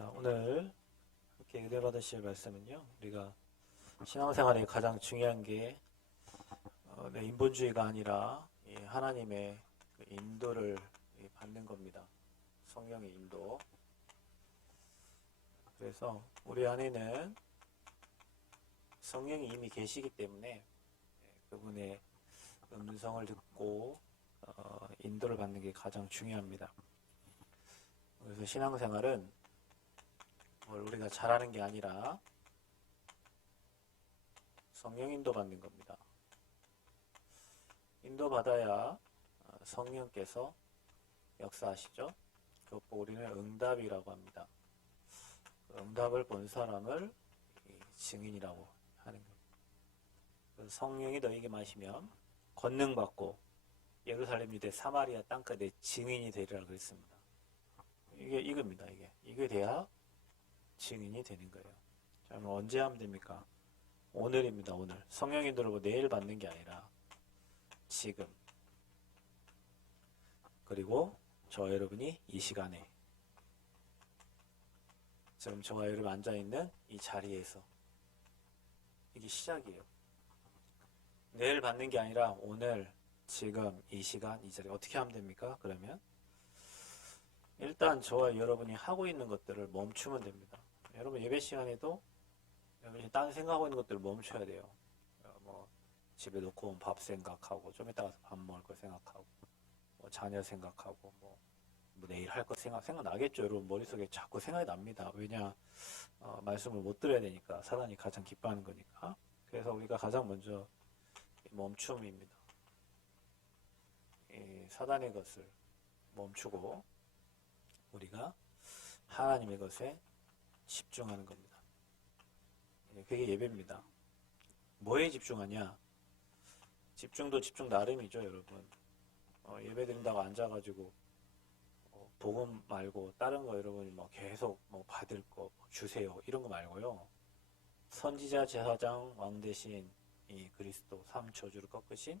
자, 오늘 이렇게 은혜 받으실 말씀은요. 우리가 신앙생활에 가장 중요한 게 내 인본주의가 아니라 이 하나님의 그 인도를 받는 겁니다. 성령의 인도. 그래서 우리 안에는 성령이 이미 계시기 때문에 그분의 음성을 듣고 인도를 받는 게 가장 중요합니다. 그래서 신앙생활은 뭘 우리가 잘하는 게 아니라 성령 인도 받는 겁니다. 인도 받아야 성령께서 역사하시죠. 그것 보고 우리는 응답이라고 합니다. 응답을 본 사람을 증인이라고 하는 거예요. 성령이 너희에게 마시면 권능 받고 예루살렘 유대 사마리아 땅끝에 증인이 되리라 그랬습니다. 이겁니다. 이게 돼야 증인이 되는 거예요. 자, 그럼 언제 하면 됩니까? 오늘입니다. 오늘. 성령 인도를 뭐 내일 받는 게 아니라 지금. 그리고 저와 여러분이 이 시간에 지금 저와 여러분 앉아있는 이 자리에서 이게 시작이에요. 내일 받는 게 아니라 오늘, 지금, 이 시간, 이 자리. 어떻게 하면 됩니까? 그러면 일단 저와 여러분이 하고 있는 것들을 멈추면 됩니다. 여러분 예배 시간에도 여러분이 딴 생각하고 있는 것들을 멈춰야 돼요. 뭐 집에 놓고 온 밥 생각하고 좀 이따 가서 밥 먹을 거 생각하고 뭐 자녀 생각하고 뭐 내일 할 거 생각나겠죠. 여러분 머릿속에 자꾸 생각이 납니다. 왜냐 말씀을 못 들어야 되니까. 사단이 가장 기뻐하는 거니까. 그래서 우리가 가장 먼저 멈춤입니다. 이 사단의 것을 멈추고 우리가 하나님의 것에 집중하는 겁니다. 그게 예배입니다. 뭐에 집중하냐? 집중도 집중 나름이죠, 여러분. 예배 드린다고 앉아가지고 복음 말고 다른 거 여러분이 뭐 계속 뭐 받을 거 주세요 이런 거 말고요. 선지자, 제사장, 왕 대신 이 그리스도 삼초주를 꺾으신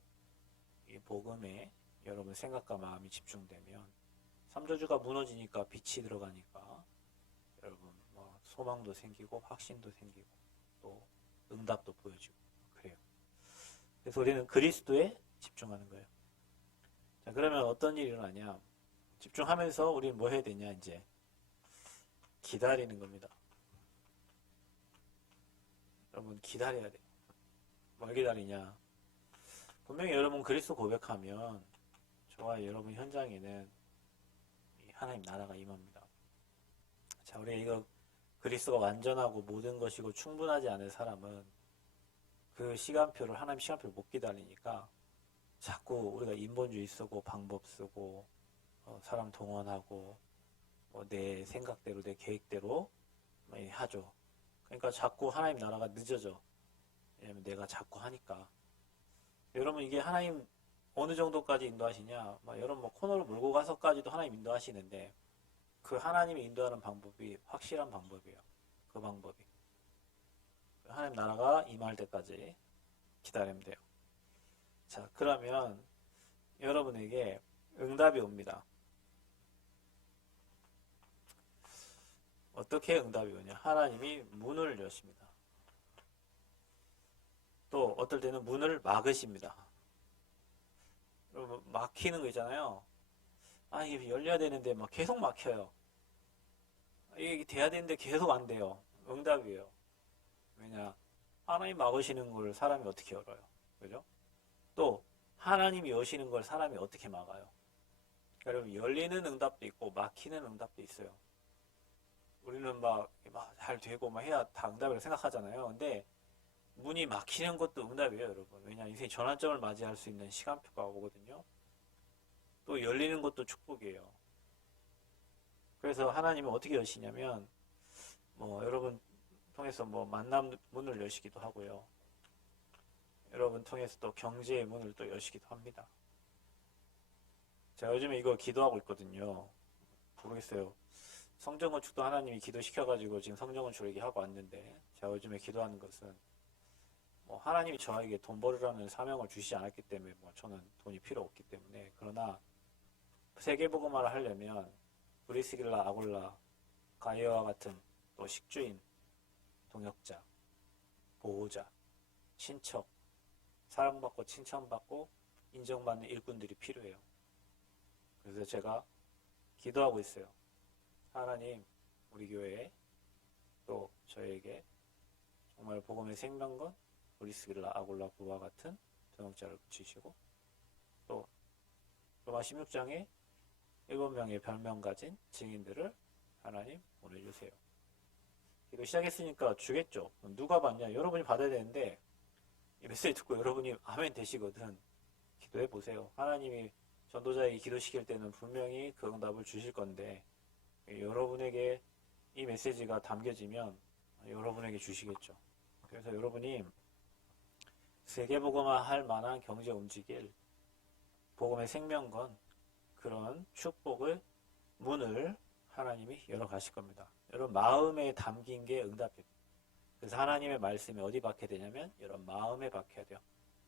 이 복음에 여러분 생각과 마음이 집중되면 삼초주가 무너지니까 빛이 들어가니까 여러분 뭐 소망도 생기고 확신도 생기고 또 응답도 보여지고 그래요. 그래서 우리는 그리스도에 집중하는 거예요. 자, 그러면 어떤 일이 일어나냐? 집중하면서 우리는 뭐 해야 되냐? 이제 기다리는 겁니다. 여러분 기다려야 돼요. 뭘 기다리냐? 분명히 여러분 그리스도 고백하면 저와 여러분 현장에는 하나님 나라가 임합니다. 자, 우리 이거 그리스도가 완전하고 모든 것이고 충분하지 않은 사람은 그 시간표를 하나님 시간표를 못 기다리니까 자꾸 우리가 인본주의 쓰고 방법 쓰고 사람 동원하고 뭐 내 생각대로 내 계획대로 하죠. 그러니까 자꾸 하나님 나라가 늦어져. 왜냐면 내가 자꾸 하니까. 여러분 이게 하나님 어느 정도까지 인도하시냐? 여러분 뭐 코너를 몰고 가서까지도 하나님 인도하시는데 그 하나님이 인도하는 방법이 확실한 방법이에요. 그 방법이. 하나님 나라가 임할 때까지 기다리면 돼요. 자, 그러면 여러분에게 응답이 옵니다. 어떻게 응답이 오냐? 하나님이 문을 여십니다. 또 어떨 때는 문을 막으십니다. 여러분 막히는 거 있잖아요. 이게 열려야 되는데 막 계속 막혀요. 이게 돼야 되는데 계속 안 돼요. 응답이에요. 왜냐? 하나님 막으시는 걸 사람이 어떻게 열어요? 그죠? 또 하나님이 여시는 걸 사람이 어떻게 막아요? 그러니까 여러분 열리는 응답도 있고 막히는 응답도 있어요. 우리는 막 잘 되고 막 해야 다 응답이라고 생각하잖아요. 근데 문이 막히는 것도 응답이에요, 여러분. 왜냐? 인생의 전환점을 맞이할 수 있는 시간표가 오거든요. 또 열리는 것도 축복이에요. 그래서 하나님은 어떻게 여시냐면 뭐 여러분 통해서 뭐 만남 문을 여시기도 하고요. 여러분 통해서 또 경제의 문을 또 여시기도 합니다. 제가 요즘에 이거 기도하고 있거든요. 모르겠어요. 성전건축도 하나님이 기도시켜가지고 지금 성전건축을 얘기하고 왔는데 제가 요즘에 기도하는 것은 뭐 하나님이 저에게 돈 벌으라는 사명을 주시지 않았기 때문에 뭐 저는 돈이 필요 없기 때문에 그러나 세계복음화를 하려면 브리스길라, 아골라 가해와 같은 또 식주인, 동역자, 보호자, 친척, 사랑받고 칭찬받고 인정받는 일꾼들이 필요해요. 그래서 제가 기도하고 있어요. 하나님, 우리 교회에 또 저에게 정말 복음의 생명건 브리스길라 아골라 부와 같은 동역자를 붙이시고 또 로마 16장에 7명의 별명 가진 증인들을 하나님 보내주세요. 이거 시작했으니까 주겠죠. 누가 받냐? 여러분이 받아야 되는데 이 메시지 듣고 여러분이 아멘 되시거든. 기도해 보세요. 하나님이 전도자에게 기도시킬 때는 분명히 그 응답을 주실 건데 여러분에게 이 메시지가 담겨지면 여러분에게 주시겠죠. 그래서 여러분이 세계복음화 할 만한 경제 움직일 복음의 생명건 그런 축복을 문을 하나님이 열어 가실 겁니다. 여러분 마음에 담긴 게 응답입니다. 그래서 하나님의 말씀이 어디 박혀야 되냐면 여러분 마음에 박혀야 돼요.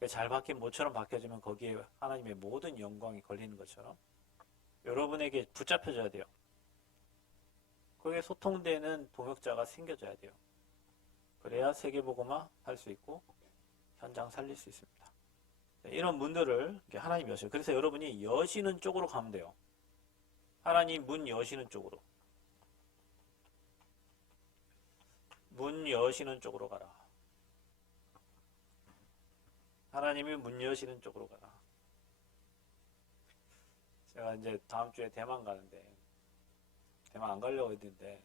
잘 박힌 모처럼 박혀지면 거기에 하나님의 모든 영광이 걸리는 것처럼 여러분에게 붙잡혀져야 돼요. 거기에 소통되는 동역자가 생겨져야 돼요. 그래야 세계복음화 할 수 있고 현장 살릴 수 있습니다. 이런 문들을 하나님 여셔요. 그래서 여러분이 여시는 쪽으로 가면 돼요. 하나님 문 여시는 쪽으로. 문 여시는 쪽으로 가라. 하나님이 문 여시는 쪽으로 가라. 제가 이제 다음 주에 대만 가는데 대만 안 가려고 했는데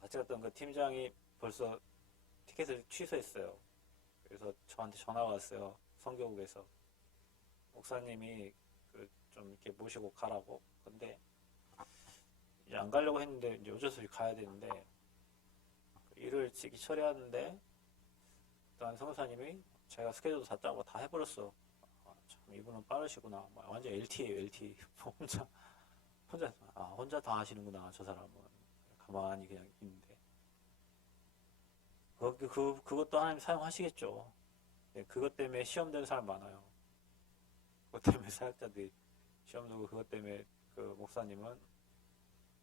같이 갔던 그 팀장이 벌써 티켓을 취소했어요. 그래서 저한테 전화가 왔어요. 선교국에서 목사님이 좀 이렇게 모시고 가라고. 근데 이제 안 가려고 했는데 이제 어쩔 가야 되는데 일을 일찍 처리하는데 일단 선교사님이 제가 스케줄도 다 짜고 다 해버렸어. 아, 참 이분은 빠르시구나. 완전 LT예요, LT. 혼자 다 하시는구나. 저 사람은 가만히 그냥 있는데. 그것도 하나님 사용하시겠죠. 네, 그것 때문에 시험 되는 사람 많아요. 그것 때문에 사역자들이 시험 두고 그것 때문에 그 목사님은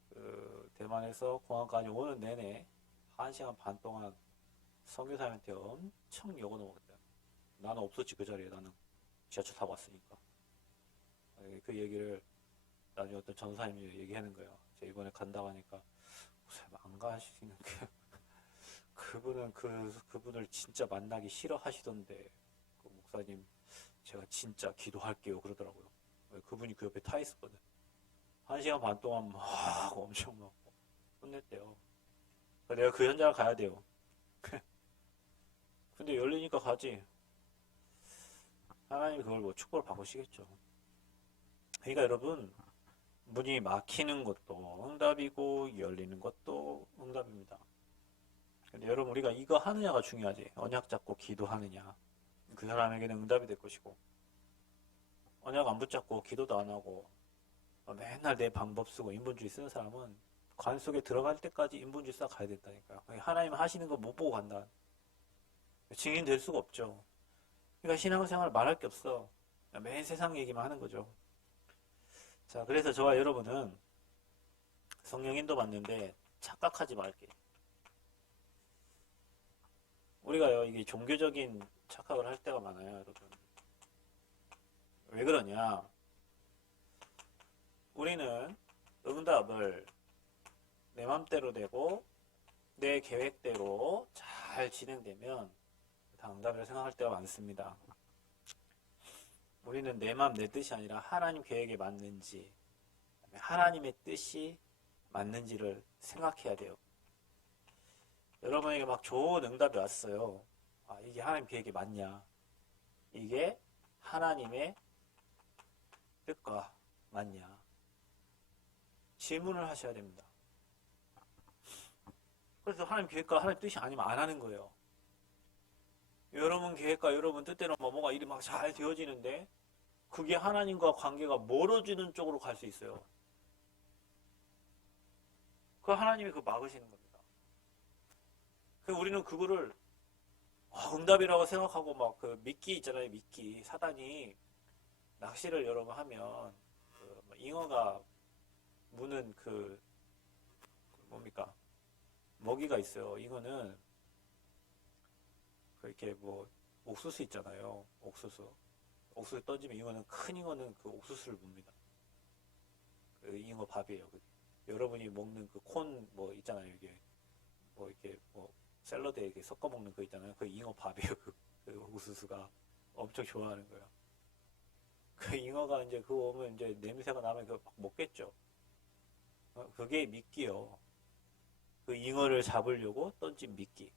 그 대만에서 공항까지 오는 내내 1시간 반 동안 선교사님한테 엄청 욕을 먹었대요. 나는 없었지 그 자리에. 나는 지하철 타고 왔으니까. 그 얘기를 나중에 어떤 전사님이 얘기하는 거예요. 제가 이번에 간다고 하니까 목사님 안 가시는 게 그분은 그분을 진짜 만나기 싫어하시던데 그 목사님 제가 진짜 기도할게요 그러더라고요. 그분이 그 옆에 타 있었거든. 1시간 반 동안 막 엄청 막 혼냈대요. 내가 그 현장을 가야 돼요. 근데 열리니까 가지. 하나님이 그걸 뭐 축복을 바꾸시겠죠. 그러니까 여러분 문이 막히는 것도 응답이고 열리는 것도 응답입니다. 근데 여러분 우리가 이거 하느냐가 중요하지. 언약 잡고 기도하느냐. 그 사람에게는 응답이 될 것이고 언약 안 붙잡고 기도도 안 하고 맨날 내 방법 쓰고 인본주의 쓰는 사람은 관 속에 들어갈 때까지 인본주의 쌓아 가야 된다니까요. 하나님 하시는 거 못 보고 간다. 증인 될 수가 없죠. 그러니까 신앙생활 말할 게 없어. 매일 세상 얘기만 하는 거죠. 자, 그래서 저와 여러분은 성령 인도 받는데 착각하지 말게. 우리가요, 이게 종교적인 착각을 할 때가 많아요, 여러분. 왜 그러냐? 우리는 응답을 내 맘대로 되고 내 계획대로 잘 진행되면 다 응답이라고 생각할 때가 많습니다. 우리는 내 맘, 내 뜻이 아니라 하나님 계획에 맞는지 하나님의 뜻이 맞는지를 생각해야 돼요. 여러분에게 막 좋은 응답이 왔어요. 아, 이게 하나님 계획에 맞냐? 이게 하나님의 뜻과 맞냐? 질문을 하셔야 됩니다. 그래서 하나님 계획과 하나님 뜻이 아니면 안 하는 거예요. 여러분 계획과 여러분 뜻대로 뭐가 일이 막 잘 되어지는데 그게 하나님과 관계가 멀어지는 쪽으로 갈 수 있어요. 그 하나님이 그거 막으시는 겁니다. 그래서 우리는 그거를 응답이라고 생각하고 막 그 미끼 있잖아요. 미끼. 사단이 낚시를 여러분 하면 잉어가 무는 그 뭡니까? 먹이가 있어요. 이거는 그렇게 뭐 옥수수 있잖아요. 옥수수 던지면 이거는 큰 잉어는 그 옥수수를 뭅니다. 그 잉어 밥이에요. 여러분이 먹는 그 콘 뭐 있잖아요. 이게 뭐 이렇게 뭐 샐러드에 이렇게 섞어 먹는 거 있잖아요. 그 잉어 밥이에요. 그 옥수수가 엄청 좋아하는 거예요. 그 잉어가 이제 그거 오면 이제 냄새가 나면 그거 막 먹겠죠. 그게 미끼요. 그 잉어를 잡으려고 던진 미끼.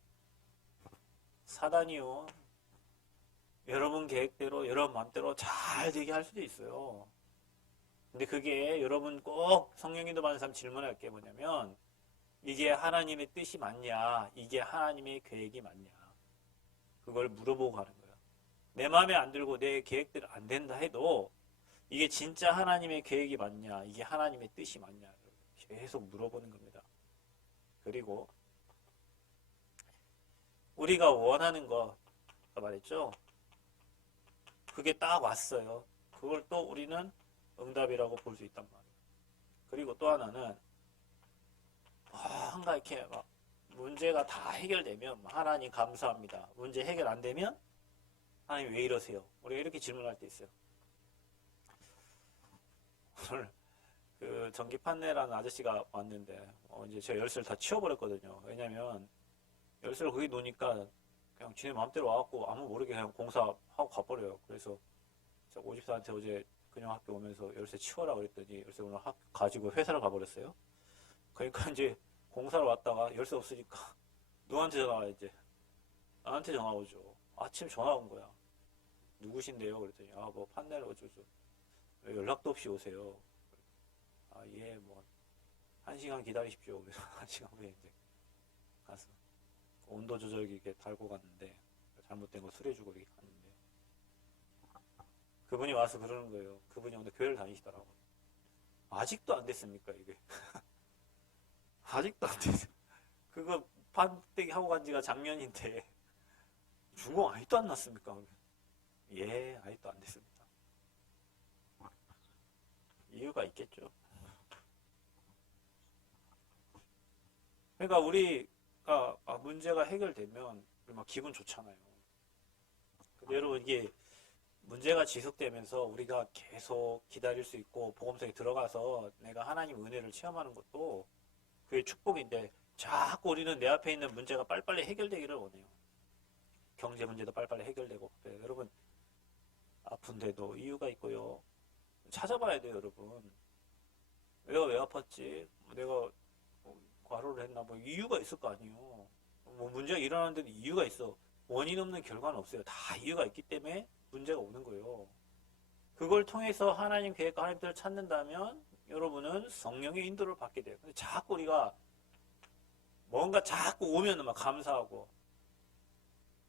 사단이요. 여러분 계획대로 여러분 마음대로 잘 되게 할 수도 있어요. 근데 그게 여러분 꼭 성령님도 받는 사람 질문할 게 뭐냐면 이게 하나님의 뜻이 맞냐? 이게 하나님의 계획이 맞냐? 그걸 물어보고 가는 거예요. 내 마음에 안 들고 내 계획대로 안 된다 해도 이게 진짜 하나님의 계획이 맞냐? 이게 하나님의 뜻이 맞냐? 계속 물어보는 겁니다. 그리고 우리가 원하는 거 말했죠? 그게 딱 왔어요. 그걸 또 우리는 응답이라고 볼 수 있단 말이에요. 그리고 또 하나는 뭔가 이렇게 막 문제가 다 해결되면 하나님 감사합니다. 문제 해결 안 되면 하나님 왜 이러세요? 우리가 이렇게 질문할 때 있어요. 오늘 그 전기 판넬하는 아저씨가 왔는데 이제 제가 열쇠를 다 치워버렸거든요. 왜냐면 열쇠를 거기 놓으니까 그냥 지네 마음대로 와갖고 아무 모르게 그냥 공사하고 가버려요. 그래서 제가 오집사한테 어제 그냥 학교 오면서 열쇠 치워라 그랬더니 열쇠 오늘 가지고 회사를 가버렸어요. 그러니까 이제 공사를 왔다가 열쇠 없으니까 누구한테 전화가 이제 나한테 전화 오죠. 아침 전화 온 거야. 누구신데요? 그랬더니 뭐 판넬 어쩌죠. 왜 연락도 없이 오세요? 예, 뭐 1시간 기다리십시오. 그래서 1시간 후에 이제 가서 온도 조절기 이렇게 달고 갔는데 잘못된 거 수리해주고 이렇게 갔는데 그분이 와서 그러는 거예요. 그분이 오늘 교회를 다니시더라고요. 아직도 안 됐습니까 이게? 아직도 안 됐어요. 그거 판때기 하고 간 지가 작년인데 준공 아직도 안 났습니까? 예, 아직도 안 됐습니다. 이유가 있겠죠. 그러니까 우리가 문제가 해결되면 막 기분 좋잖아요. 근데 여러분 이게 문제가 지속되면서 우리가 계속 기다릴 수 있고 복음성에 들어가서 내가 하나님 은혜를 체험하는 것도 그게 축복인데 자꾸 우리는 내 앞에 있는 문제가 빨리빨리 해결되기를 원해요. 경제 문제도 빨리빨리 해결되고. 네, 여러분 아픈데도 이유가 있고요. 찾아봐야 돼요, 여러분. 내가 왜 아팠지? 내가 과로를 했나? 뭐 이유가 있을 거 아니에요. 뭐 문제가 일어나는데도 이유가 있어. 원인 없는 결과는 없어요. 다 이유가 있기 때문에 문제가 오는 거예요. 그걸 통해서 하나님 계획과 하나님 뜻을 찾는다면 여러분은 성령의 인도를 받게 돼요. 근데 자꾸 우리가 뭔가 자꾸 오면 막 감사하고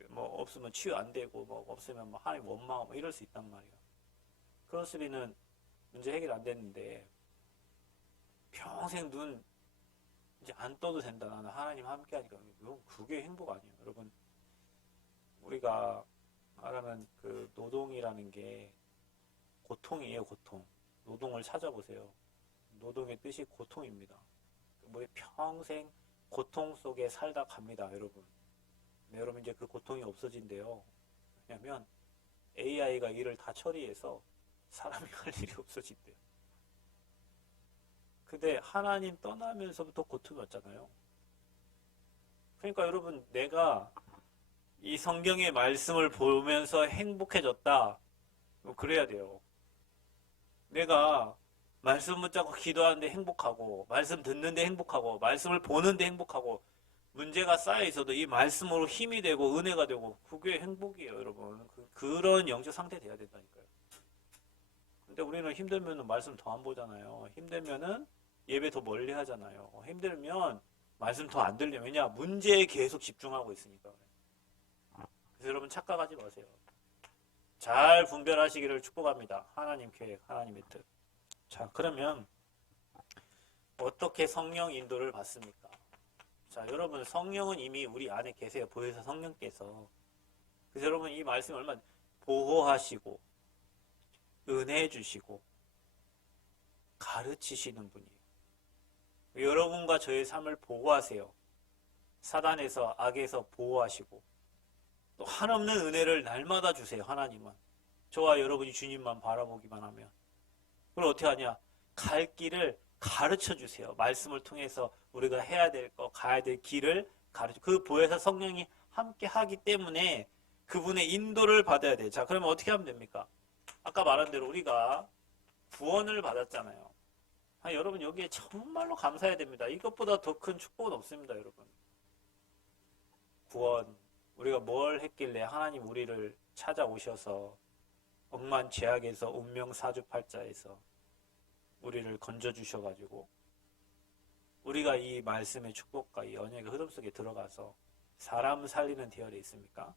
뭐 없으면 치유 안 되고 뭐 없으면 뭐 하나님 원망하고 뭐 이럴 수 있단 말이에요. 크로스비는 문제 해결 안 됐는데 평생 눈 이제 안 떠도 된다. 나는 하나님 함께 하니까. 그게 행복 아니에요. 여러분 우리가 말하면 그 노동이라는 게 고통이에요. 고통. 노동을 찾아보세요. 노동의 뜻이 고통입니다. 우리 평생 고통 속에 살다 갑니다. 여러분. 네, 여러분 이제 그 고통이 없어진대요. 왜냐면 AI가 일을 다 처리해서 사람이 할 일이 없어진대요. 근데 하나님 떠나면서부터 고통이 왔잖아요. 그러니까 여러분 내가 이 성경의 말씀을 보면서 행복해졌다. 그래야 돼요. 내가 말씀 붙잡고 기도하는데 행복하고 말씀 듣는데 행복하고 말씀을 보는데 행복하고 문제가 쌓여 있어도 이 말씀으로 힘이 되고 은혜가 되고 그게 행복이에요, 여러분. 그런 영적 상태 돼야 된다니까요. 근데 우리는 힘들면은 말씀 더 안 보잖아요. 힘들면은 예배 더 멀리 하잖아요. 힘들면 말씀 더 안 들려. 왜냐? 문제에 계속 집중하고 있으니까. 그래서 여러분 착각하지 마세요. 잘 분별하시기를 축복합니다. 하나님 계획, 하나님의 뜻. 자, 그러면 어떻게 성령 인도를 받습니까? 자, 여러분 성령은 이미 우리 안에 계세요. 보혜사 성령께서. 그래서 여러분 이 말씀이 얼마나 보호하시고 은혜 주시고 가르치시는 분이에요. 여러분과 저의 삶을 보호하세요. 사단에서, 악에서 보호하시고 또 한없는 은혜를 날마다 주세요. 하나님은. 저와 여러분이 주님만 바라보기만 하면. 그걸 어떻게 하냐? 갈 길을 가르쳐 주세요. 말씀을 통해서 우리가 해야 될 거, 가야 될 길을 가르쳐. 그 보혜사 성령이 함께 하기 때문에 그분의 인도를 받아야 돼요. 자, 그러면 어떻게 하면 됩니까? 아까 말한 대로 우리가 구원을 받았잖아요. 여러분 여기에 정말로 감사해야 됩니다. 이것보다 더 큰 축복은 없습니다, 여러분. 구원. 우리가 뭘 했길래 하나님 우리를 찾아오셔서 억만 죄악에서 운명 사주팔자에서 우리를 건져주셔가지고 우리가 이 말씀의 축복과 이 언약의 흐름 속에 들어가서 사람 살리는 대열에 있습니까?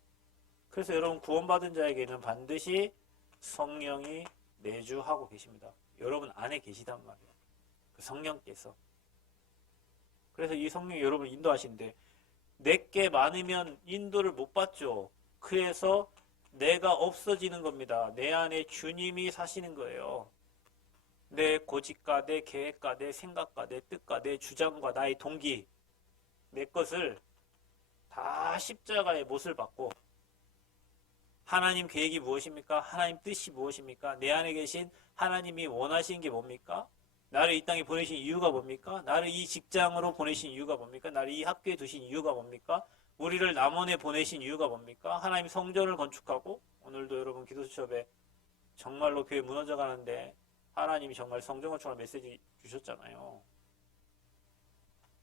그래서 여러분 구원받은 자에게는 반드시 성령이 내주하고 계십니다. 여러분 안에 계시단 말이에요. 그 성령께서. 그래서 이 성령이 여러분을 인도하시는데 내게 많으면 인도를 못 받죠. 그래서 내가 없어지는 겁니다. 내 안에 주님이 사시는 거예요. 내 고집과 내 계획과 내 생각과 내 뜻과 내 주장과 나의 동기, 내 것을 다 십자가의 못을 받고 하나님 계획이 무엇입니까? 하나님 뜻이 무엇입니까? 내 안에 계신 하나님이 원하시는 게 뭡니까? 나를 이 땅에 보내신 이유가 뭡니까? 나를 이 직장으로 보내신 이유가 뭡니까? 나를 이 학교에 두신 이유가 뭡니까? 우리를 남원에 보내신 이유가 뭡니까? 하나님 성전을 건축하고 오늘도 여러분 기도 수첩에 정말로 교회 무너져 가는데 하나님이 정말 성전 건축하는 메시지 주셨잖아요.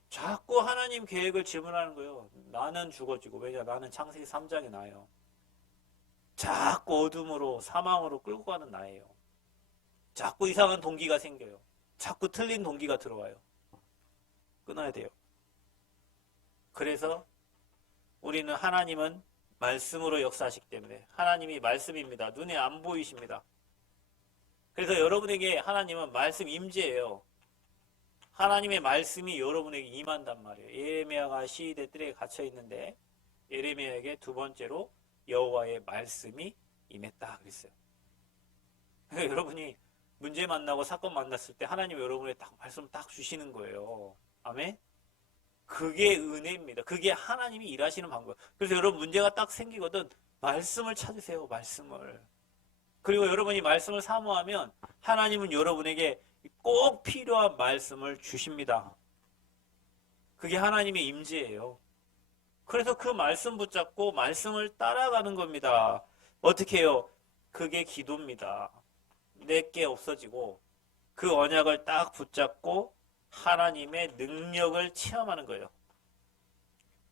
자꾸 하나님 계획을 질문하는 거예요. 나는 죽어지고 왜냐? 나는 창세기 3장에 나예요. 자꾸 어둠으로 사망으로 끌고 가는 나예요. 자꾸 이상한 동기가 생겨요. 자꾸 틀린 동기가 들어와요. 끊어야 돼요. 그래서 우리는 하나님은 말씀으로 역사하시기 때문에 하나님이 말씀입니다. 눈에 안 보이십니다. 그래서 여러분에게 하나님은 말씀 임재예요. 하나님의 말씀이 여러분에게 임한단 말이에요. 예레미야가 시위대 뜰에 갇혀 있는데 예레미야에게 두 번째로 여호와의 말씀이 임했다 그랬어요. 그러니까 여러분이 문제 만나고 사건 만났을 때 하나님 여러분의 딱 말씀 딱 주시는 거예요. 아멘? 그게 은혜입니다. 그게 하나님이 일하시는 방법. 그래서 여러분 문제가 딱 생기거든 말씀을 찾으세요. 말씀을. 그리고 여러분이 말씀을 사모하면 하나님은 여러분에게 꼭 필요한 말씀을 주십니다. 그게 하나님의 임재예요. 그래서 그 말씀 붙잡고 말씀을 따라가는 겁니다. 어떻게 해요? 그게 기도입니다. 내게 없어지고 그 언약을 딱 붙잡고 하나님의 능력을 체험하는 거예요.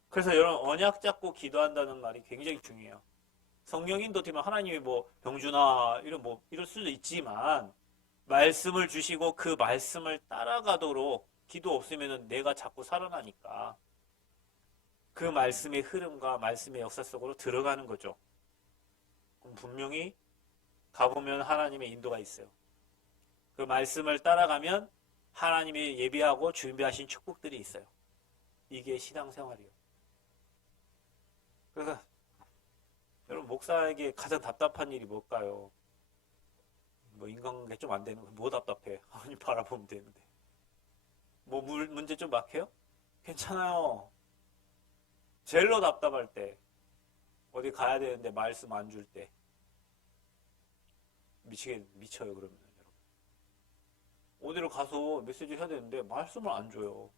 그래서 여러분 언약 잡고 기도한다는 말이 굉장히 중요해요. 성령 인도 되면 하나님이 뭐 병준아 이럴 수도 있지만 말씀을 주시고 그 말씀을 따라가도록 기도 없으면 내가 자꾸 살아나니까 그 말씀의 흐름과 말씀의 역사 속으로 들어가는 거죠. 그럼 분명히 가보면 하나님의 인도가 있어요. 그 말씀을 따라가면 하나님이 예비하고 준비하신 축복들이 있어요. 이게 신앙생활이에요. 그래서 여러분 목사에게 가장 답답한 일이 뭘까요? 뭐 인간관계 좀 안 되는 거 뭐 답답해? 하나님 바라보면 되는데. 뭐 문제 좀 막혀요? 괜찮아요. 제일로 답답할 때 어디 가야 되는데 말씀 안 줄 때 미쳐요. 그러면 여러분 어디로 가서 메시지 해야 되는데 말씀을 안 줘요.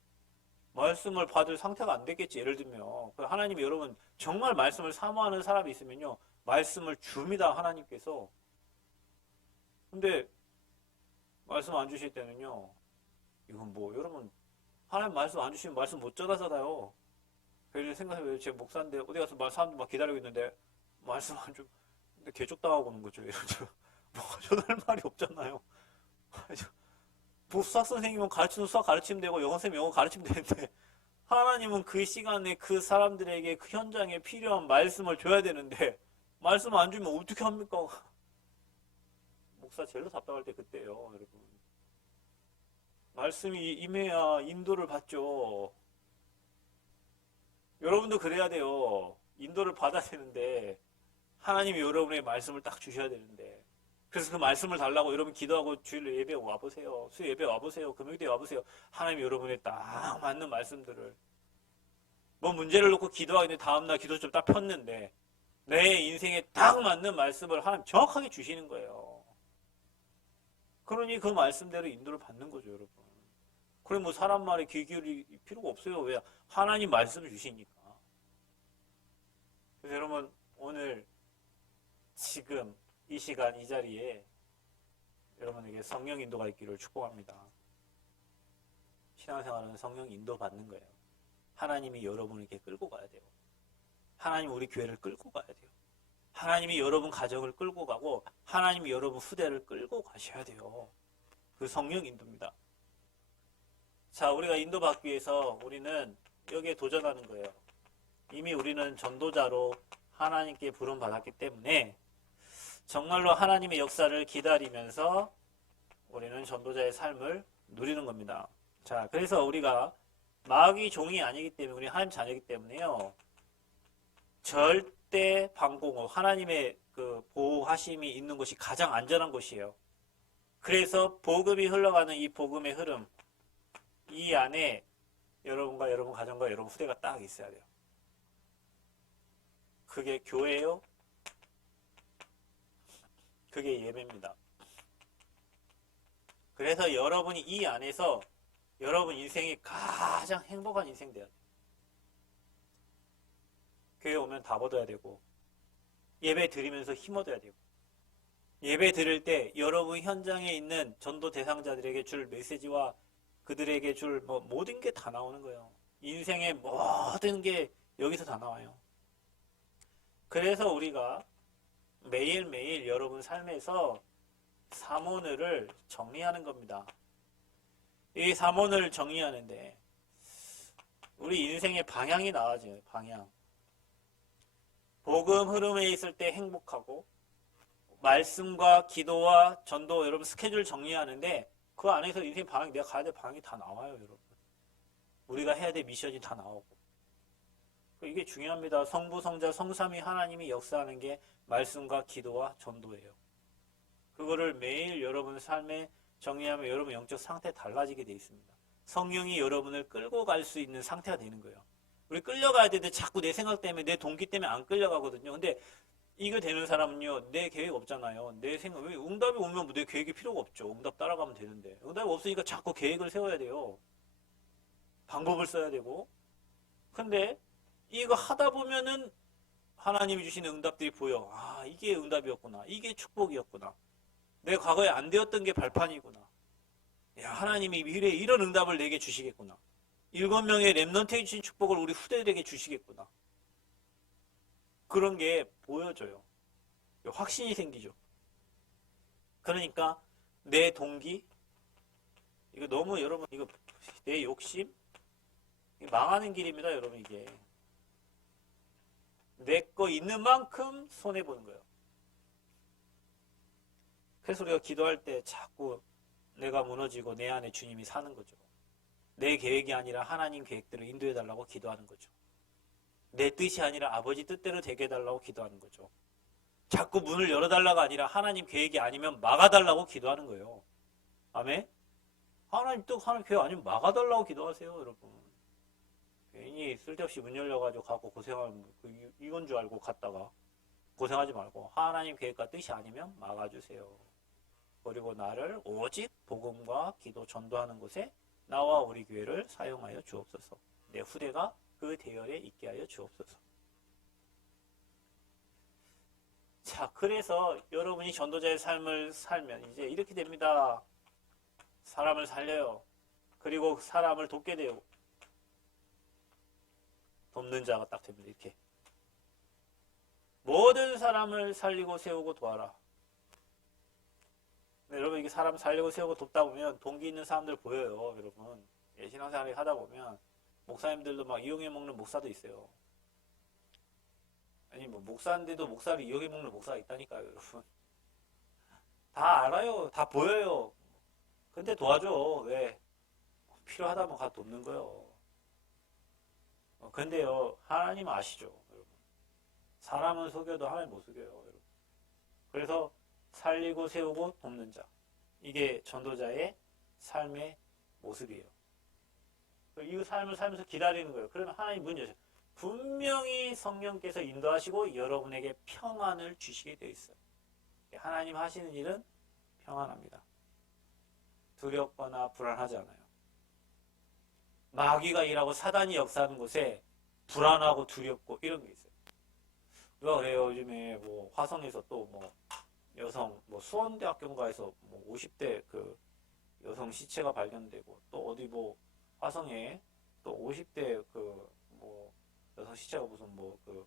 말씀을 받을 상태가 안 됐겠지. 예를 들면 하나님이 여러분 정말 말씀을 사모하는 사람이 있으면요 말씀을 줍니다. 하나님께서. 근데 말씀 안 주실 때는요 이건 뭐 여러분 하나님 말씀 안 주시면 말씀 못 전하잖아요. 그래서 생각해보세요. 제 목사인데 어디 가서 사람들 막 기다리고 있는데 말씀 안 좀 근데 개쪽당하고 오는 거죠. 이러죠. 뭐가 전할 말이 없잖아요. 수학 선생님은 가르치는 수학 가르치면 되고 영어 선생님 영어 가르치면 되는데 하나님은 그 시간에 그 사람들에게 그 현장에 필요한 말씀을 줘야 되는데 말씀 안 주면 어떻게 합니까? 목사 제일로 답답할 때 그때예요. 여러분 말씀이 임해야 인도를 받죠. 여러분도 그래야 돼요. 인도를 받아야 되는데 하나님이 여러분의 말씀을 딱 주셔야 되는데 그래서 그 말씀을 달라고 여러분 기도하고 주일 예배 와보세요. 수 예배 와보세요. 금요일에 와보세요. 하나님이 여러분에 딱 맞는 말씀들을 뭐 문제를 놓고 기도하는데 다음날 기도 좀 딱 폈는데 내 인생에 딱 맞는 말씀을 하나님 정확하게 주시는 거예요. 그러니 그 말씀대로 인도를 받는 거죠, 여러분. 그래 뭐 사람 말에 귀 기울일 필요가 없어요. 왜? 하나님 말씀을 주시니까. 그래서 여러분 오늘 지금 이 시간 이 자리에 여러분에게 성령 인도가 있기를 축복합니다. 신앙생활은 성령 인도 받는 거예요. 하나님이 여러분을 이렇게 끌고 가야 돼요. 하나님 우리 교회를 끌고 가야 돼요. 하나님이 여러분 가정을 끌고 가고 하나님이 여러분 후대를 끌고 가셔야 돼요. 그 성령 인도입니다. 자, 우리가 인도받기 위해서 우리는 여기에 도전하는 거예요. 이미 우리는 전도자로 하나님께 부름받았기 때문에 정말로 하나님의 역사를 기다리면서 우리는 전도자의 삶을 누리는 겁니다. 자, 그래서 우리가 마귀 종이 아니기 때문에 우리 하나님 자녀이기 때문에요. 절대 방공호 하나님의 그 보호하심이 있는 곳이 가장 안전한 곳이에요. 그래서 복음이 흘러가는 이 복음의 흐름 이 안에 여러분과 여러분 가정과 여러분 후대가 딱 있어야 돼요. 그게 교회예요. 그게 예배입니다. 그래서 여러분이 이 안에서 여러분 인생이 가장 행복한 인생 돼야 돼요. 교회 오면 답 얻어야 되고 예배 드리면서 힘 얻어야 되고 예배 드릴 때 여러분 현장에 있는 전도 대상자들에게 줄 메시지와 그들에게 줄 모든 게 다 나오는 거예요. 인생의 모든 게 여기서 다 나와요. 그래서 우리가 매일매일 여러분 삶에서 사모늘을 정리하는 겁니다. 이 사모늘 정리하는데 우리 인생의 방향이 나와져요. 방향. 복음 흐름에 있을 때 행복하고 말씀과 기도와 전도 여러분 스케줄 정리하는데 그 안에서 인생 방향 내가 가야 될 방향이 다 나와요. 여러분. 우리가 해야 될 미션이 다 나오고 이게 중요합니다. 성부, 성자, 성삼위 하나님이 역사하는 게 말씀과 기도와 전도예요. 그거를 매일 여러분 삶에 정리하면 여러분 영적 상태 달라지게 돼 있습니다. 성령이 여러분을 끌고 갈 수 있는 상태가 되는 거예요. 우리 끌려가야 되는데 자꾸 내 생각 때문에 내 동기 때문에 안 끌려가거든요. 근데 이거 되는 사람은요. 내 계획 없잖아요. 내 생각 왜 응답이 오면 내 계획이 필요가 없죠. 응답 따라가면 되는데 응답이 없으니까 자꾸 계획을 세워야 돼요. 방법을 써야 되고 근데 이거 하다 보면은 하나님이 주시는 응답들이 보여. 아 이게 응답이었구나. 이게 축복이었구나. 내 과거에 안 되었던 게 발판이구나. 야, 하나님이 미래에 이런 응답을 내게 주시겠구나. 7명의 렘넌트에 주신 축복을 우리 후대들에게 주시겠구나. 그런 게 보여져요. 확신이 생기죠. 그러니까 내 동기, 이거 너무 여러분 이거 내 욕심, 망하는 길입니다. 여러분 이게. 내 거 있는 만큼 손해보는 거예요. 그래서 우리가 기도할 때 자꾸 내가 무너지고 내 안에 주님이 사는 거죠. 내 계획이 아니라 하나님 계획대로 인도해달라고 기도하는 거죠. 내 뜻이 아니라 아버지 뜻대로 되게 해달라고 기도하는 거죠. 자꾸 문을 열어달라가 아니라 하나님 계획이 아니면 막아달라고 기도하는 거예요. 아멘? 하나님 뜻, 하나님 계획 아니면 막아달라고 기도하세요, 여러분. 괜히 쓸데없이 문 열려가지고 갖고 고생하면 이건 줄 알고 갔다가 고생하지 말고 하나님 계획과 뜻이 아니면 막아주세요. 그리고 나를 오직 복음과 기도 전도하는 곳에 나와 우리 교회를 사용하여 주옵소서. 내 후대가 그 대열에 있게 하여 주옵소서. 자, 그래서 여러분이 전도자의 삶을 살면 이제 이렇게 됩니다. 사람을 살려요. 그리고 사람을 돕게 돼요. 돕는 자가 딱 됩니다. 이렇게. 모든 사람을 살리고 세우고 도와라. 여러분 이게 사람 살리고 세우고 돕다 보면 동기 있는 사람들 보여요. 여러분 신앙생활 하다 보면 목사님들도 막 이용해 먹는 목사도 있어요. 아니 뭐 목사인데도 목사를 이용해 먹는 목사가 있다니까요. 여러분 다 알아요. 다 보여요. 근데 도와줘. 왜? 필요하다면 가서 돕는 거예요. 근데요 하나님 아시죠. 여러분 사람은 속여도 하나님 못 속여요. 여러분. 그래서 살리고 세우고 돕는 자. 이게 전도자의 삶의 모습이에요. 이 삶을 살면서 기다리는 거예요. 그러면 하나님 문 여세요. 분명히 성령께서 인도하시고 여러분에게 평안을 주시게 되어 있어요. 하나님 하시는 일은 평안합니다. 두렵거나 불안하지 않아요. 마귀가 일하고 사단이 역사하는 곳에 불안하고 두렵고 이런 게 있어요. 누가 그래요? 요즘에 뭐 화성에서 또 뭐 여성 뭐 수원대학교인가에서 뭐 50대 그 여성 시체가 발견되고 또 어디 뭐 화성에 또 50대 그 뭐 여성 시체가 무슨 뭐 그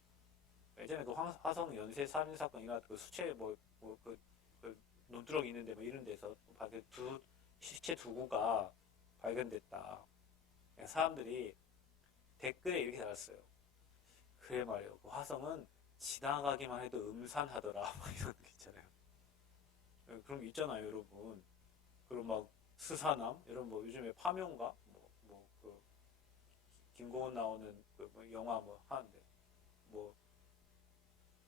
예전에 그 화성 연쇄 살인 사건이나 그 수체 그 논두렁 있는데 뭐 이런 데서 시체 두 구가 발견됐다. 사람들이 댓글에 이렇게 달았어요. 그래 말이에요. 그 화성은 지나가기만 해도 음산하더라. 막 이런 게 있잖아요. 그런 게 있잖아요, 여러분. 그리고 막 스사남 이런 뭐 요즘에 파묘인가 그 김고은 나오는 그 영화 뭐 하는데 뭐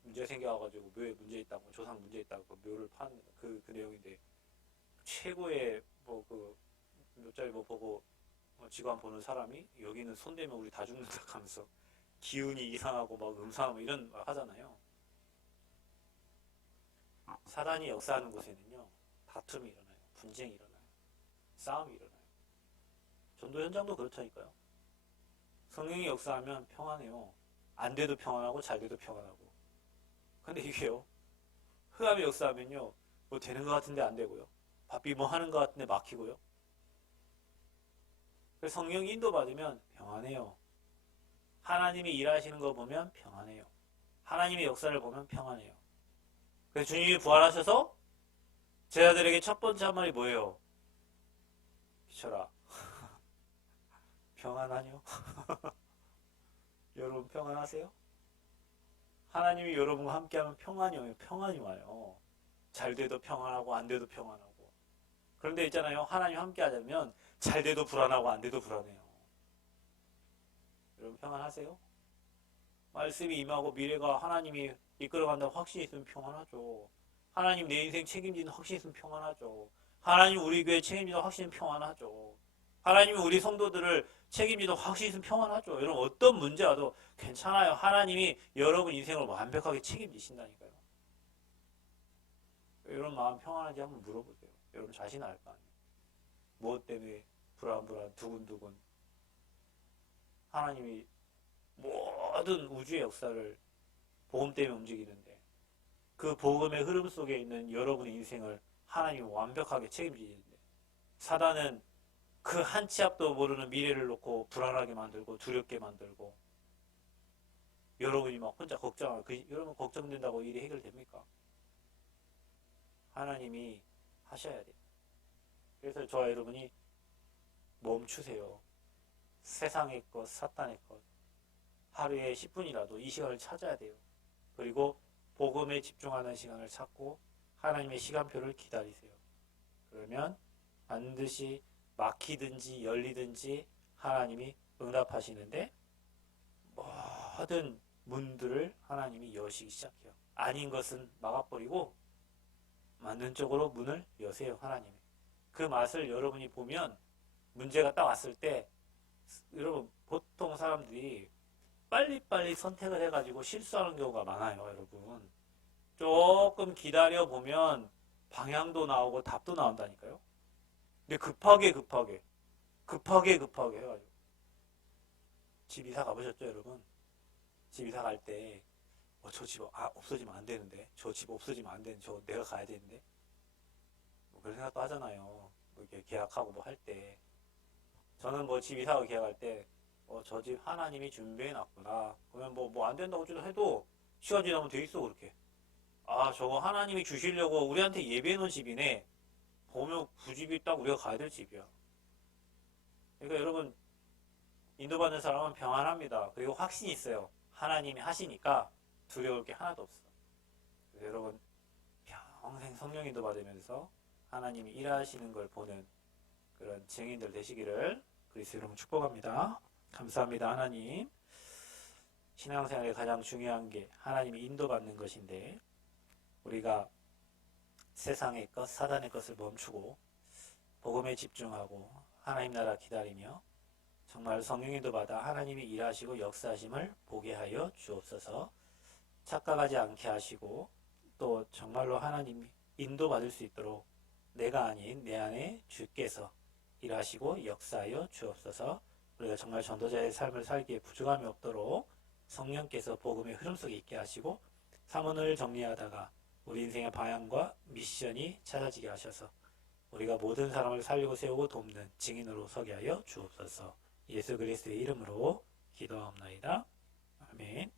문제 생겨가지고 묘에 문제 있다고 조상 문제 있다고 묘를 파는 그 내용인데 최고의 뭐 그 묘자리 뭐 보고 직관 보는 사람이 여기는 손대면 우리 다 죽는다 하면서 기운이 이상하고 막 음산하고 이런 말 하잖아요. 사단이 역사하는 곳에는요 다툼이 일어나요, 분쟁이 일어나요, 싸움이 일어나요. 전도 현장도 그렇다니까요. 성령이 역사하면 평안해요. 안 돼도 평안하고 잘 돼도 평안하고. 근데 이게요 흑암이 역사하면요 뭐 되는 것 같은데 안 되고요, 바삐 뭐 하는 것 같은데 막히고요. 그래서 성령이 인도받으면 평안해요. 하나님이 일하시는 거 보면 평안해요. 하나님의 역사를 보면 평안해요. 그래서 주님이 부활하셔서 제자들에게 첫 번째 한 말이 뭐예요? 비춰라. 평안하뇨? 여러분 평안하세요? 하나님이 여러분과 함께하면 평안이 와요. 평안이 와요. 잘 돼도 평안하고 안 돼도 평안하고. 그런데 있잖아요. 하나님 함께 하자면 잘 돼도 불안하고 안 돼도 불안해요. 여러분 평안하세요? 말씀이 임하고 미래가 하나님이 이끌어간다고 확신이 있으면 평안하죠. 하나님 내 인생 책임지는 확신이 있으면 평안하죠. 하나님 우리 교회 책임지는 확신은 평안하죠. 하나님이 우리 성도들을 책임지는 확신이 있으면 평안하죠. 여러분 어떤 문제 와도 괜찮아요. 하나님이 여러분 인생을 완벽하게 책임지신다니까요. 여러분 마음 평안한지 한번 물어보세요. 여러분 자신 알 거 아니에요. 무엇 때문에 불안 두근두근. 하나님이 모든 우주의 역사를 복음 때문에 움직이는데 그 복음의 흐름 속에 있는 여러분의 인생을 하나님이 완벽하게 책임지는데 사단은 그 한 치 앞도 모르는 미래를 놓고 불안하게 만들고 두렵게 만들고 여러분이 막 혼자 걱정하고 여러분 걱정된다고 일이 해결됩니까? 하나님이 하셔야 돼요. 그래서 저와 여러분이 멈추세요. 세상의 것, 사탄의 것 하루에 10분이라도 이 시간을 찾아야 돼요. 그리고 복음에 집중하는 시간을 찾고 하나님의 시간표를 기다리세요. 그러면 반드시 막히든지 열리든지 하나님이 응답하시는데 모든 문들을 하나님이 여시기 시작해요. 아닌 것은 막아버리고 맞는 쪽으로 문을 여세요. 하나님이. 그 맛을 여러분이 보면 문제가 딱 왔을 때 여러분 보통 사람들이 빨리빨리 선택을 해가지고 실수하는 경우가 많아요. 여러분 조금 기다려보면 방향도 나오고 답도 나온다니까요. 근데 급하게 해가지고 집 이사 가보셨죠 여러분? 집 이사 갈 때 저 집 없어지면 안 되는데 저 집 없어지면 안 되는데 저 내가 가야 되는데 뭐 그런 생각도 하잖아요. 뭐 이렇게 계약하고 뭐 할 때 저는 뭐 집 이사하고 계약할 때 저 집 하나님이 준비해 놨구나. 그러면 뭐 안 된다고 해도 시간 지나면 돼 있어 그렇게. 저거 하나님이 주시려고 우리한테 예배해 놓은 집이네. 보면 그 집이 딱 우리가 가야 될 집이야. 그러니까 여러분 인도받는 사람은 평안합니다. 그리고 확신이 있어요. 하나님이 하시니까 두려울 게 하나도 없어. 그래서 여러분 평생 성령 인도 받으면서 하나님이 일하시는 걸 보는 그런 증인들 되시기를 그리스도 이름으로 축복합니다. 감사합니다. 하나님. 신앙생활에 가장 중요한 게 하나님이 인도받는 것인데 우리가 세상의 것, 사단의 것을 멈추고 복음에 집중하고 하나님 나라 기다리며 정말 성령 인도 받아 하나님이 일하시고 역사하심을 보게 하여 주옵소서. 착각하지 않게 하시고 또 정말로 하나님 인도받을 수 있도록 내가 아닌 내 안에 주께서 일하시고 역사하여 주옵소서. 우리가 정말 전도자의 삶을 살기에 부족함이 없도록 성령께서 복음의 흐름 속에 있게 하시고 사문을 정리하다가 우리 인생의 방향과 미션이 찾아지게 하셔서 우리가 모든 사람을 살리고 세우고 돕는 증인으로 서게 하여 주옵소서. 예수 그리스도의 이름으로 기도하옵나이다. 아멘.